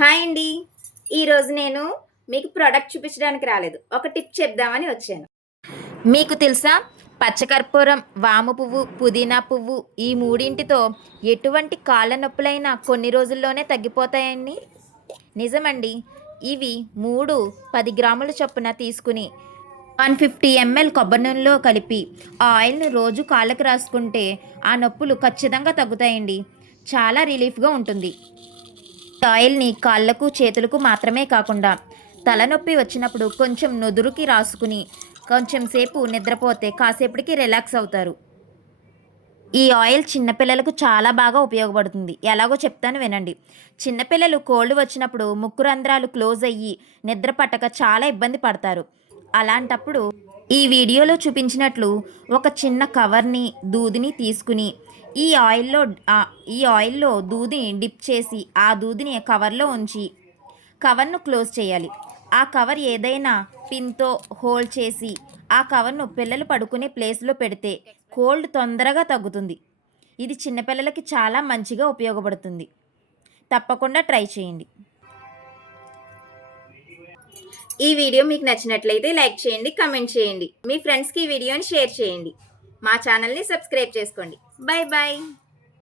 Hi అండి. ఈరోజు నేను మీకు ప్రోడక్ట్ చూపించడానికి రాలేదు. ఒక టిప్ చెప్దామని వచ్చాను. మీకు తెలుసా? పచ్చకర్పూరం వాము పువ్వు పుదీనా పువ్వు ఈ మూడింటితో ఎటువంటి కాళ్ళ నొప్పులైనా కొన్ని రోజుల్లోనే తగ్గిపోతాయండి. నిజమండి. ఇవి మూడు పది గ్రాముల చొప్పున తీసుకుని వన్ ఫిఫ్టీ ఎంఎల్ కొబ్బరి నూనెలో కలిపి ఆ ఆయిల్ను రోజు కాళ్ళకి రాసుకుంటే ఆ నొప్పులు ఖచ్చితంగా తగ్గుతాయండి. చాలా రిలీఫ్గా ఉంటుంది. ఆయిల్ని కాళ్ళకు చేతులకు మాత్రమే కాకుండా తలనొప్పి వచ్చినప్పుడు కొంచెం నుదురుకి రాసుకుని కొంచెం సేపు నిద్రపోతే కాసేపటికి రిలాక్స్ అవుతారు. ఈ ఆయిల్ చిన్నపిల్లలకు చాలా బాగా ఉపయోగపడుతుంది. ఎలాగో చెప్తాను వినండి. చిన్నపిల్లలు కోల్డ్ వచ్చినప్పుడు ముక్కు రంధ్రాలు క్లోజ్ అయ్యి నిద్ర పట్టక చాలా ఇబ్బంది పడతారు. అలాంటప్పుడు ఈ వీడియోలో చూపించినట్లు ఒక చిన్న కవర్ని దూదిని తీసుకుని ఈ ఆయిల్లో ఈ ఆయిల్లో దూదిని డిప్ చేసి ఆ దూదిని కవర్లో ఉంచి కవర్ను క్లోజ్ చేయాలి. ఆ కవర్ ఏదైనా పిన్తో హోల్డ్ చేసి ఆ కవర్ను పిల్లలు పడుకునే ప్లేస్లో పెడితే కోల్డ్ తొందరగా తగ్గుతుంది. ఇది చిన్నపిల్లలకి చాలా మంచిగా ఉపయోగపడుతుంది. తప్పకుండా ట్రై చేయండి. ఈ వీడియో మీకు నచ్చినట్లయితే లైక్ చేయండి కమెంట్ చేయండి. మీ ఫ్రెండ్స్కి ఈ వీడియోని షేర్ చేయండి. మా ఛానల్ని సబ్స్క్రైబ్ చేసుకోండి. Bye bye